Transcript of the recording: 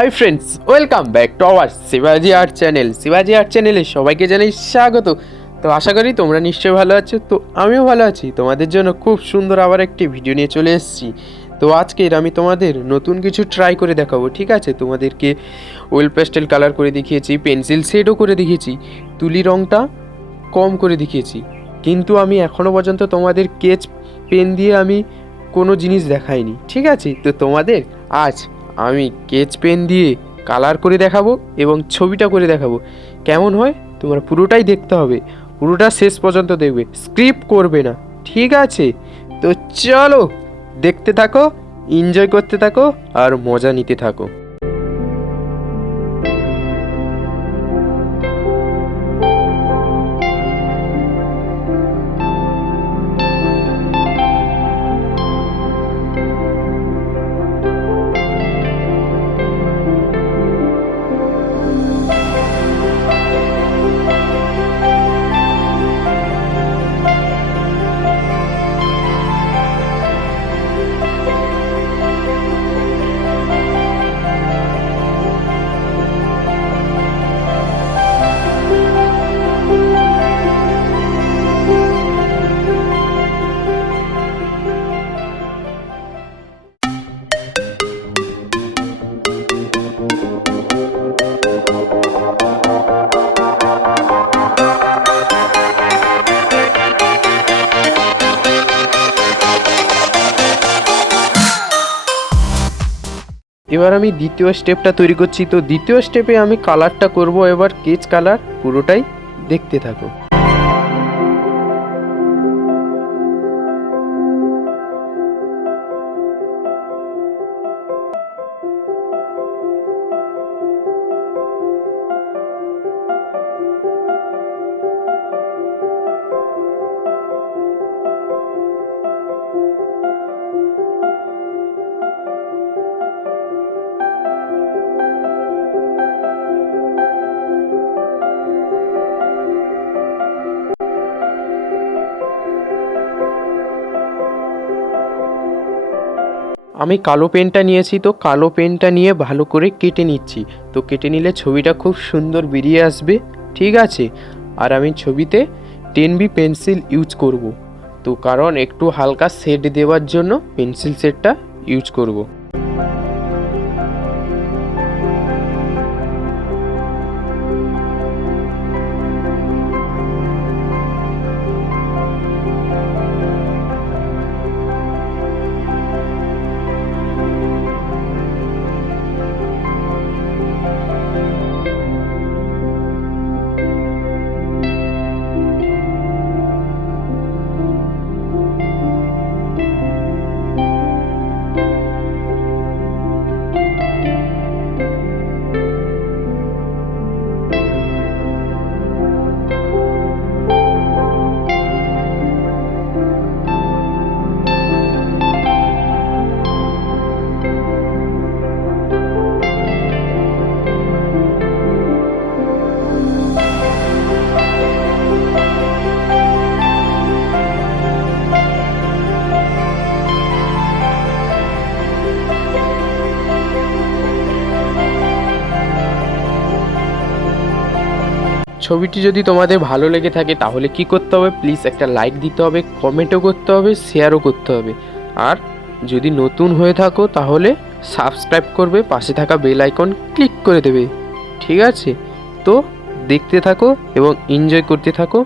Hi friends, welcome back to our শিবাজি art channel. শিবাজি art চ্যানেলে সবাইকে জানাই স্বাগত। তো আশা করি তোমরা নিশ্চয়ই ভালো আছো। তো আমিও ভালো আছি। তোমাদের জন্য খুব সুন্দর আবার একটি ভিডিও নিয়ে চলে এসেছি। তো আজকের আমি তোমাদের নতুন কিছু ট্রাই করে দেখাবো, ঠিক আছে? তোমাদেরকে ওয়েল পেস্টেল কালার করে দেখিয়েছি, পেন্সিল শেডও করে দেখিয়েছি, তুলি রঙটা কম করে দেখিয়েছি, কিন্তু আমি এখনও পর্যন্ত তোমাদের স্কেচ পেন দিয়ে আমি কোনো জিনিস দেখাইনি, ঠিক আছে? তো তোমাদের আজ আমি স্কেচ পেন দিয়ে কালার করে দেখাবো এবং ছবিটা করে দেখাবো। কেমন হয় তোমরা পুরোটাই দেখতে হবে, পুরোটা শেষ পর্যন্ত দেখবে, স্ক্রিপ্ট করবে না, ঠিক আছে? তো চলো দেখতে থাকো, এনজয় করতে থাকো আর মজা নিতে থাকো। এবার আমি দ্বিতীয় স্টেপটা তৈরি করছি। তো দ্বিতীয় স্টেপে আমি কালারটা করব, এবার স্কেচ কালার, পুরোটাই দেখতে থাকো। আমি কালো পেনটা নিয়েছি, তো কালো পেনটা নিয়ে ভালো করে কেটে নিচ্ছি। তো কেটে নিলে ছবিটা খুব সুন্দর বেরিয়ে আসবে, ঠিক আছে? আর আমি ছবিতে 10B পেন্সিল ইউজ করব, তো কারণ একটু হালকা শেড দেওয়ার জন্য পেন্সিল শেডটা ইউজ করব। ছবিটি যদি তোমাদের ভালো লেগে থাকে তাহলে কি করতে হবে? প্লিজ একটা লাইক দিতে হবে, কমেন্টও করতে হবে, শেয়ারও করতে হবে। আর যদি নতুন হয়ে থাকো তাহলে সাবস্ক্রাইব করবে, পাশে থাকা বেল আইকন ক্লিক করে দেবে, ঠিক আছে? তো দেখতে থাকো এবং এনজয় করতে থাকো।